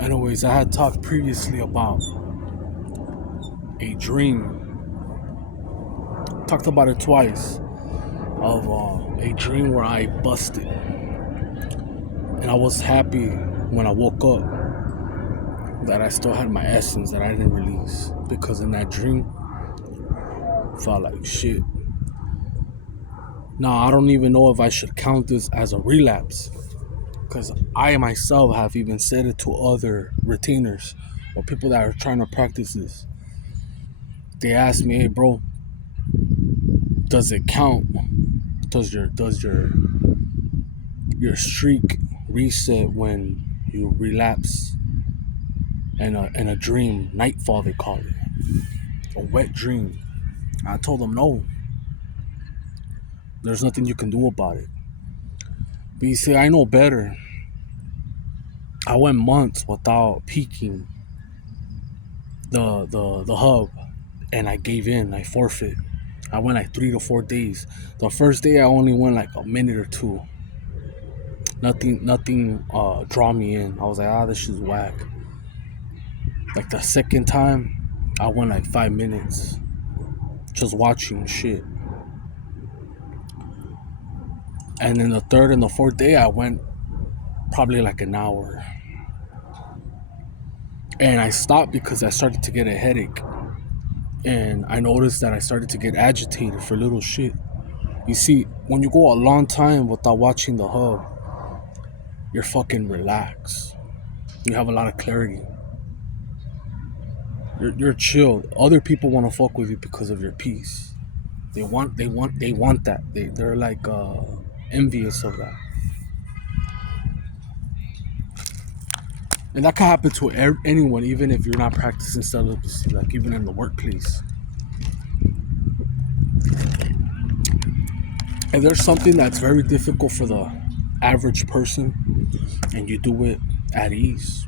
Anyways, I had talked previously about a dream. Talked about it twice of a dream where I busted, and I was happy when I woke up that I still had my essence that I didn't release, because in that dream I felt like shit. Now I don't even know if I should count this as a relapse, because I myself have even said it to other retainers or people that are trying to practice this. They asked me, "Hey, bro, does it count? Does your streak reset when you relapse in a dream, nightfall they call it, a wet dream?" I told them no. There's nothing you can do about it. But you see, I know better. I went months without peaking the hub, and I gave in. I forfeit. I went like 3 to 4 days. The first day I only went like a minute or two. Nothing draw me in. I was like, this shit's whack. Like the second time, I went like 5 minutes just watching shit. And then the third and the fourth day, I went probably like an hour. And I stopped because I started to get a headache. And I noticed that I started to get agitated for little shit. You see, when you go a long time without watching the hub, you're fucking relaxed. You have a lot of clarity. You're chill. Other people want to fuck with you because of your peace. They want that. They're like envious of that. And that can happen to anyone, even if you're not practicing celibacy, like even in the workplace. If there's something that's very difficult for the average person and you do it at ease,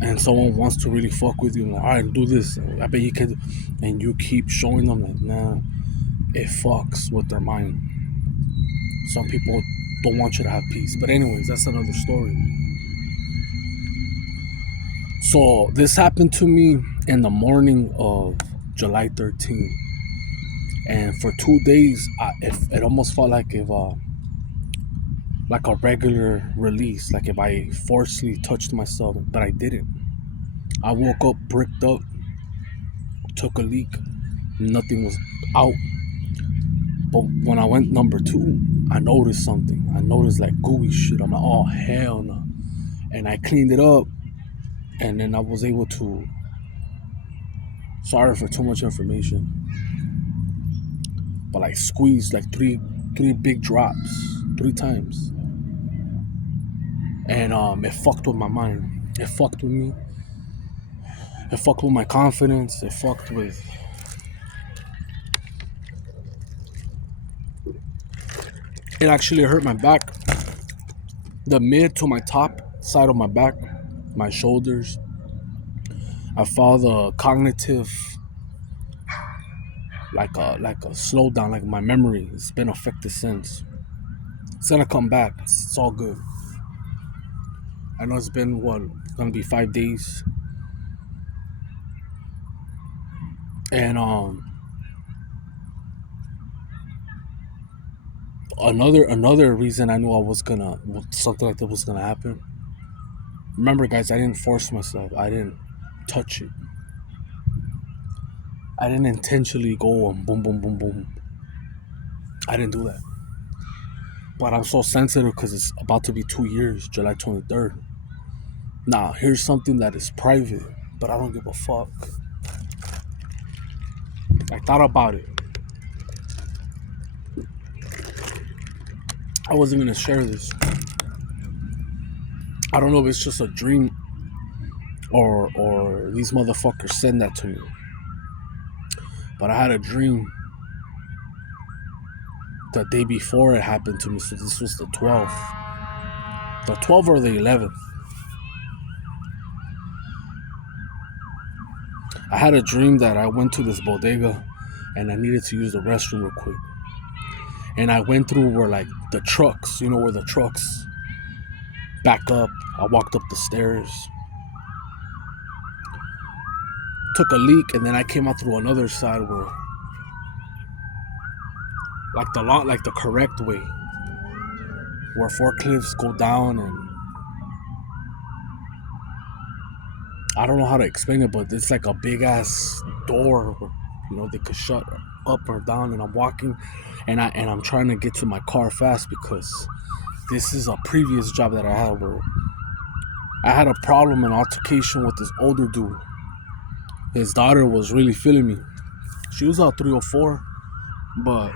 and someone wants to really fuck with you, like, all right, do this, I bet you can, and you keep showing them that, nah, it fucks with their mind. Some people don't want you to have peace. But anyways, that's another story. So this happened to me in the morning of July 13th. And for 2 days, it almost felt like a regular release, like if I forcefully touched myself, but I didn't. I woke up bricked up, took a leak, nothing was out. But when I went number two, I noticed something. I noticed like gooey shit. I'm like, oh hell no. And I cleaned it up, and then I was able to, sorry for too much information, but I squeezed like three big drops 3 times. And it fucked with my mind. It fucked with me. It fucked with my confidence. It fucked with, it actually hurt my back. The mid to my top side of my back, my shoulders. I felt the cognitive, like a slowdown, like my memory. It's been affected since. It's gonna come back. It's all good. I know it's been gonna be 5 days. And another reason I knew something like that was gonna happen. Remember, guys, I didn't force myself. I didn't touch it. I didn't intentionally go and boom, boom, boom, boom. I didn't do that. But I'm so sensitive because it's about to be 2 years, July 23rd. Now, here's something that is private, but I don't give a fuck. I thought about it. I wasn't gonna share this. I don't know if it's just a dream or these motherfuckers send that to me. But I had a dream the day before it happened to me. So this was the 12th. The 12th or the 11th. I had a dream that I went to this bodega and I needed to use the restroom real quick. And I went through where like the trucks, where the trucks back up. I walked up the stairs, took a leak, and then I came out through another side where, like the correct way, where forklifts go down, and I don't know how to explain it, but it's like a big ass door where, they could shut up or down. And I'm walking, and I'm trying to get to my car fast because this is a previous job that I had where I had a problem, an altercation with this older dude. His daughter was really feeling me. She was 304, but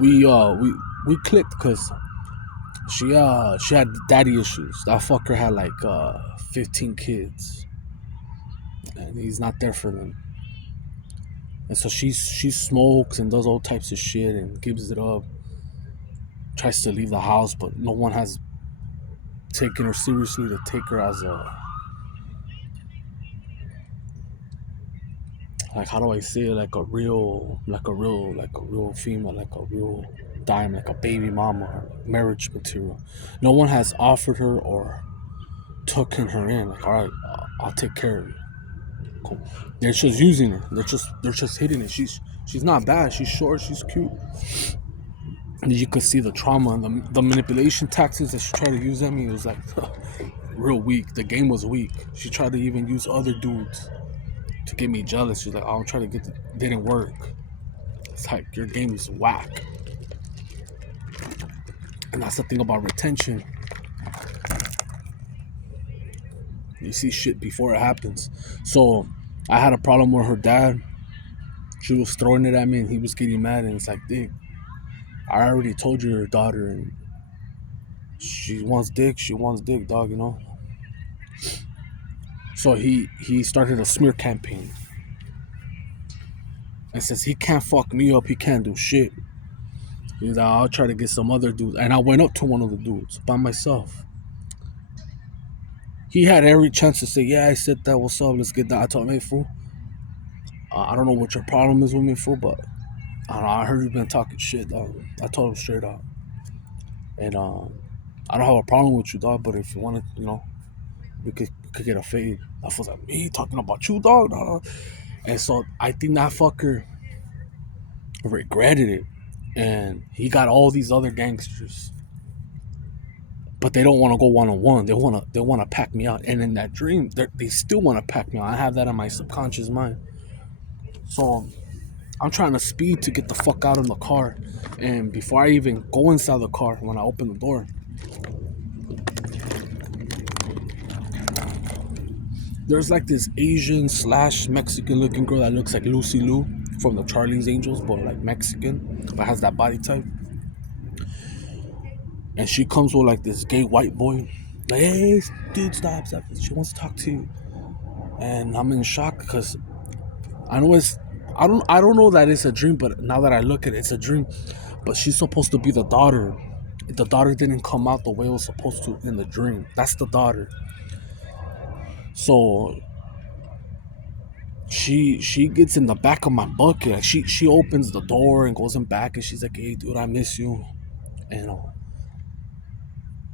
we clicked because she had daddy issues. That fucker had like 15 kids, and he's not there for them. And so she smokes and does all types of shit and gives it up. Tries to leave the house, but no one has taken her seriously to take her as a, like, how do I say it, like a real female, like a real dime, like a baby mama, or marriage material. No one has offered her or taken her in. Like, all right, I'll take care of you. Cool. They're just using her. They're just hitting it. She's not bad. She's short. She's cute. And you could see the trauma and the manipulation tactics that she tried to use on me. It was like real weak. The game was weak. She tried to even use other dudes to get me jealous. She's like, "I'll try to get." Didn't work. It's like your game is whack. And that's the thing about retention. You see shit before it happens. So I had a problem with her dad. She was throwing it at me, and he was getting mad. And it's like, "Dick, I already told you your daughter, and she wants dick. She wants dick, dog. You know." So he started a smear campaign, and says he can't fuck me up. He can't do shit. He's like, "I'll try to get some other dudes." And I went up to one of the dudes by myself. He had every chance to say, "Yeah, I said that. What's up? Let's get that." I told him, "Hey, fool. I don't know what your problem is with me, fool, but I don't know, I heard you've been talking shit, dog." I told him straight out. And I don't have a problem with you, dog, but if you want to, we could get a fade. I was like, "Me talking about you, dog?" Dog. And so I think that fucker regretted it. And he got all these other gangsters, but they don't want to go one on one. They want to pack me out. And in that dream, they still want to pack me out. I have that in my subconscious mind. So I'm trying to speed to get the fuck out of the car. And before I even go inside the car, when I open the door, there's like this Asian / Mexican looking girl that looks like Lucy Liu from the Charlie's Angels, but like Mexican, but has that body type. And she comes with like this gay white boy. Like, "Hey, dude, stop. She wants to talk to you." And I'm in shock because I know I don't know that it's a dream, but now that I look at it, it's a dream. But she's supposed to be the daughter. The daughter didn't come out the way it was supposed to in the dream. That's the daughter. So she gets in the back of my bucket. Like, she opens the door and goes in back, and she's like, "Hey, dude, I miss you." And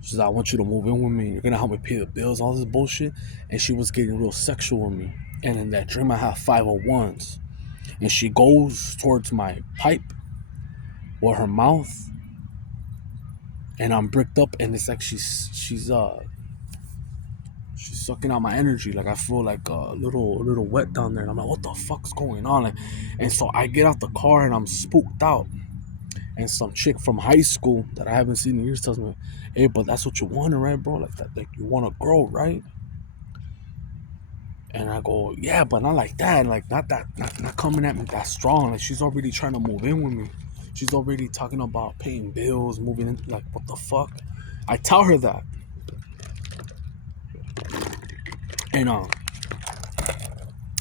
she's like, "I want you to move in with me. You're gonna help me pay the bills, all this bullshit." And she was getting real sexual with me. And in that dream, I have 501s. And she goes towards my pipe or her mouth, and I'm bricked up, and it's like she's sucking out my energy. Like, I feel like a little wet down there, and I'm like, "What the fuck's going on?" Like, and so I get out the car, and I'm spooked out. And some chick from high school that I haven't seen in years tells me, "Hey, but that's what you wanted, right, bro? Like that, like you want to grow, right?" And I go, "Yeah, but not like that. Like, not coming at me that strong. Like, she's already trying to move in with me. She's already talking about paying bills, moving in. Like, what the fuck?" I tell her that, and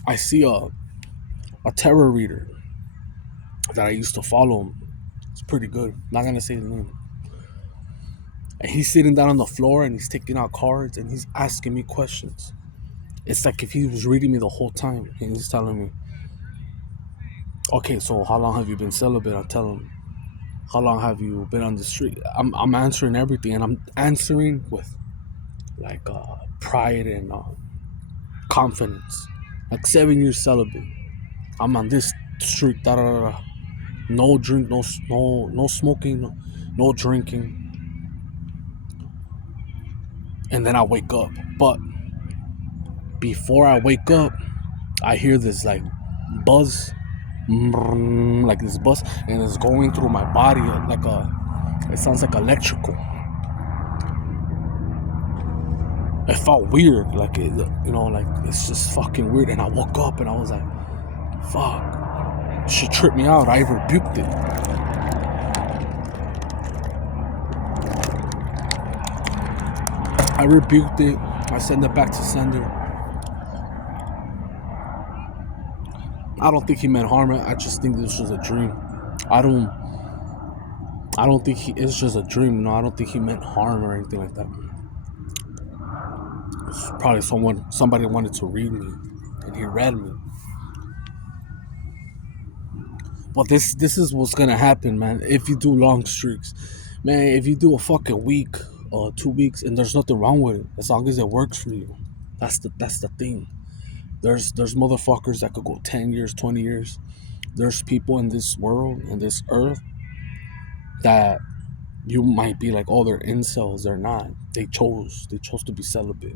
I see a tarot reader that I used to follow. It's pretty good. Not gonna say his name. And he's sitting down on the floor, and he's taking out cards, and he's asking me questions. It's like if he was reading me the whole time, and he's telling me, "Okay, so how long have you been celibate?" I tell him, How long have you been on the street? I'm answering everything, and I'm answering with like pride and confidence. Like 7 years celibate. I'm on this street. Da da da. Da. No drink, no smoking, no drinking, and then I wake up. But before I wake up, I hear this like buzz, like this buzz, and it's going through my body like a. It sounds like electrical. It felt weird, like it, like it's just fucking weird. And I woke up and I was like, "Fuck!" She tripped me out. I rebuked it. I rebuked it. I sent it back to sender. I don't think he meant harm. I just think this was a dream. I don't. I don't think it's just a dream. No, I don't think he meant harm or anything like that. It's probably somebody wanted to read me, and he read me. But this is what's gonna happen, man. If you do long streaks, man. If you do a fucking week or 2 weeks, and there's nothing wrong with it, as long as it works for you. That's the thing. There's motherfuckers that could go 10 years, 20 years. There's people in this world, in this earth, that you might be like, oh, they're incels. They're not. They chose to be celibate.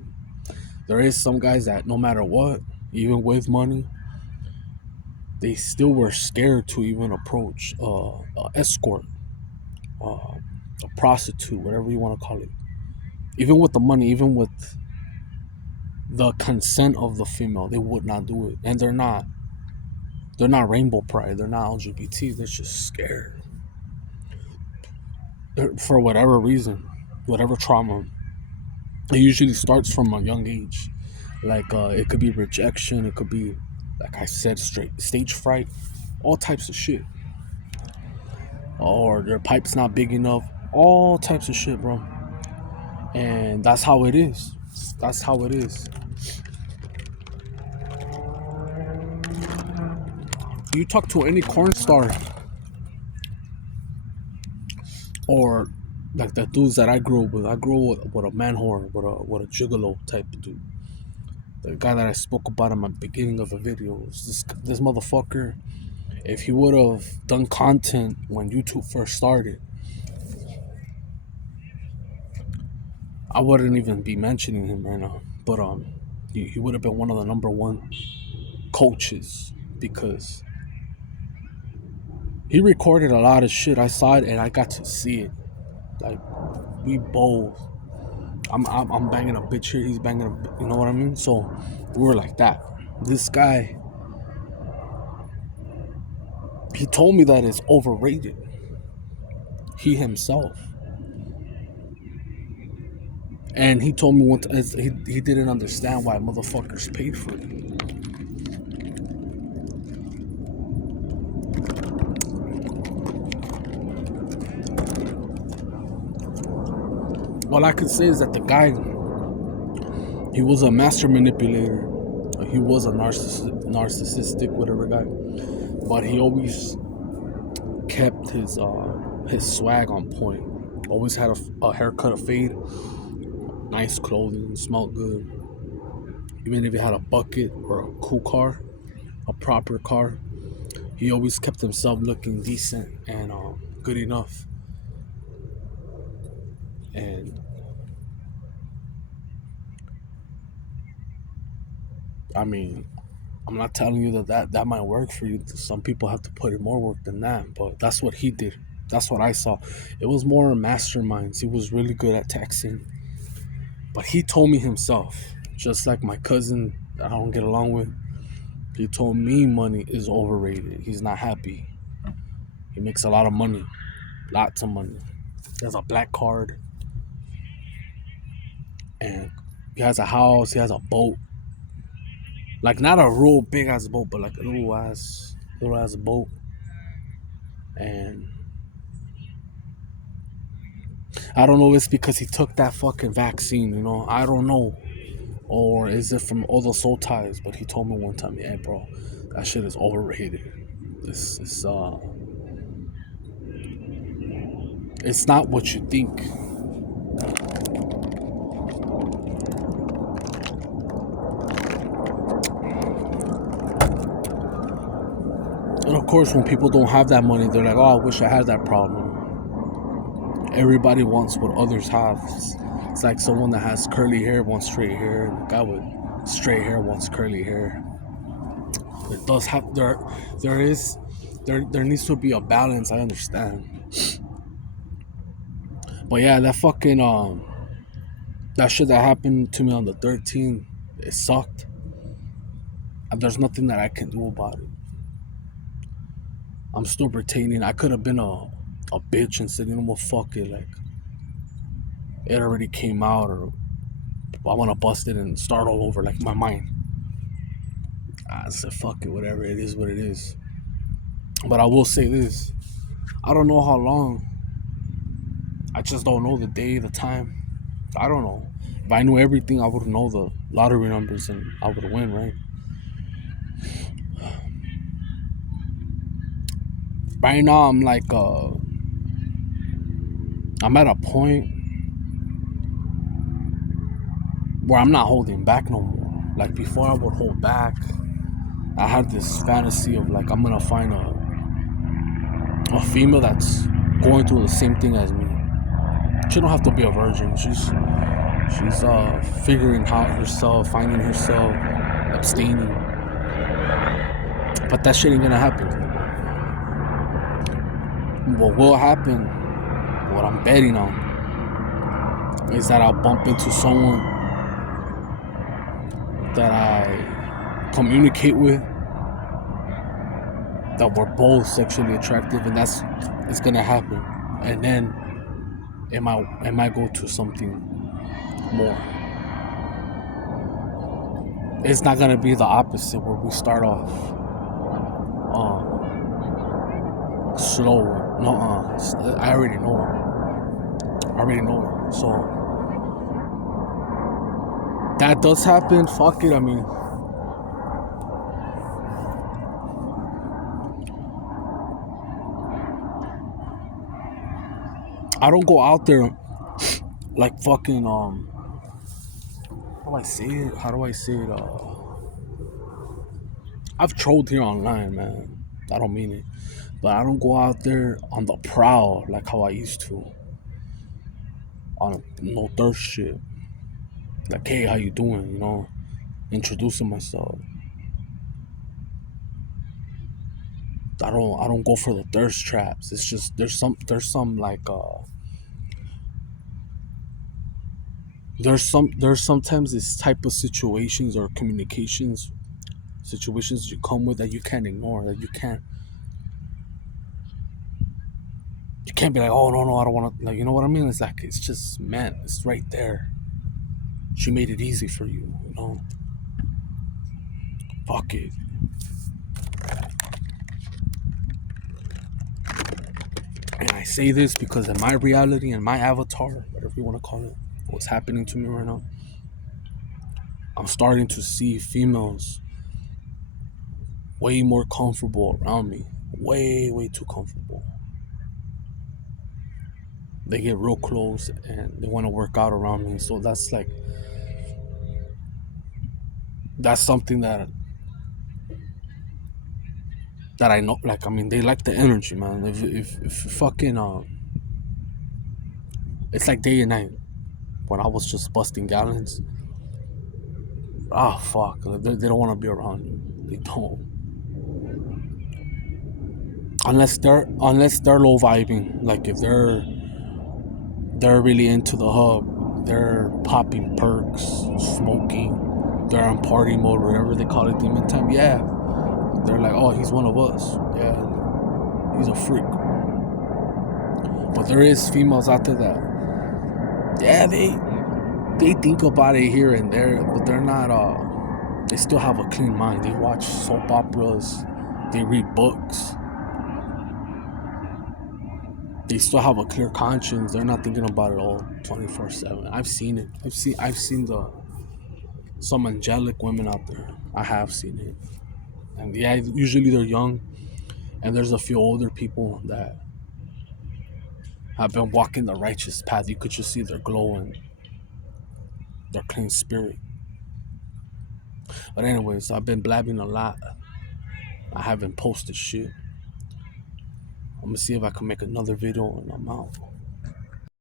There is some guys that no matter what, even with money, they still were scared to even approach a escort, a prostitute, whatever you want to call it. Even with the money, even with the consent of the female, they would not do it. And they're not. They're not rainbow pride. They're not LGBT. They're just scared. For whatever reason, whatever trauma. It usually starts from a young age. Like it could be rejection. It could be, like I said, straight stage fright. All types of shit. Or their pipe's not big enough. All types of shit, bro. And that's how it is. That's how it is. You talk to any corn star or like the dudes that I grew up with. I grew up with a man whore, with a gigolo type of dude. The guy that I spoke about in my beginning of the video. This motherfucker. If he would have done content when YouTube first started, I wouldn't even be mentioning him right now. But he would have been one of the number one coaches because he recorded a lot of shit. I saw it and I got to see it. Like we both, I'm banging a bitch here. He's banging a, you know what I mean? So we were like that. This guy, he told me that it's overrated. He himself. And he told me he didn't understand why motherfuckers paid for it. All I could say is that the guy, he was a master manipulator. He was a narcissistic, whatever guy. But he always kept his swag on point. Always had a haircut, a fade, nice clothing, smelled good. Even if he had a bucket or a cool car, a proper car, he always kept himself looking decent and good enough. And I mean, I'm not telling you that might work for you. Some people have to put in more work than that, but that's what he did. That's what I saw. It was more masterminds. He was really good at texting. But he told me himself, just like my cousin that I don't get along with, he told me money is overrated. He's not happy. He makes a lot of money. Lots of money. He has a black card. And he has a house. He has a boat. Like not a real big ass boat, but like a little ass boat. And I don't know if it's because he took that fucking vaccine, I don't know. Or is it from all the soul ties? But he told me one time, yeah, bro, that shit is overrated. This is It's not what you think. And of course, when people don't have that money, they're like, "Oh, I wish I had that problem." Everybody wants what others have. It's like someone that has curly hair wants straight hair, and a guy with straight hair wants curly hair. It does have there needs to be a balance. I understand, but yeah, that fucking that shit that happened to me on the 13th, it sucked. And there's nothing that I can do about it. I'm still retaining. I could have been a bitch and said, you know what, fuck it, like it already came out, or I want to bust it and start all over, like my mind. I said, fuck it, whatever, it is what it is. But I will say this, I don't know how long. I just don't know the day, the time. I don't know. If I knew everything, I would know the lottery numbers and I would win, right? Right now, I'm at a point where I'm not holding back no more. Like before, I would hold back. I had this fantasy of like I'm gonna find a female that's going through the same thing as me. She don't have to be a virgin. She's figuring out herself, finding herself, abstaining. But that shit ain't gonna happen. What will happen, what I'm betting on, is that I'll bump into someone that I communicate with, that we're both sexually attractive, and that's it's gonna happen. And then it might go to something more. It's not gonna be the opposite where we start off slow. No, I already know her. I already know her. So that does happen. Fuck it. I mean, I don't go out there like fucking how do I say it? How do I say it? I've trolled here online, man. I don't mean it, but I don't go out there on the prowl like how I used to. On no thirst shit. Like, hey, how you doing? You know, introducing myself. I don't go for the thirst traps. It's just there's some like there's sometimes this type of situations or communications situations you come with that you can't ignore, that you can't be like, oh no, I don't want to, like, you know what I mean? It's like, it's just, man, it's right there. She made it easy for you, you know. Fuck it. And I say this because in my reality and my avatar, whatever you want to call it, what's happening to me right now, I'm starting to see females way more comfortable around me. Way too comfortable. They get real close and they want to work out around me. So that's something that I know. Like, I mean, they like the energy, man. If fucking it's like day and night. When I was just busting gallons, fuck, they don't want to be around you. They don't, unless they're low vibing. Like if they're really into the hub, they're popping perks, smoking, they're on party mode, whatever they call it, demon time. Yeah, they're like, oh, he's one of us. Yeah, he's a freak. But there is females out there that, yeah, they think about it here and there, but they're not. They still have a clean mind. They watch soap operas, they read books. They still have a clear conscience. They're not thinking about it all 24/7. I've seen it. I've seen the some angelic women out there. I have seen it, and yeah, usually they're young, and there's a few older people that have been walking the righteous path. You could just see their glow and their clean spirit. But anyways, I've been blabbing a lot. I haven't posted shit. I'm gonna see if I can make another video and I'm out.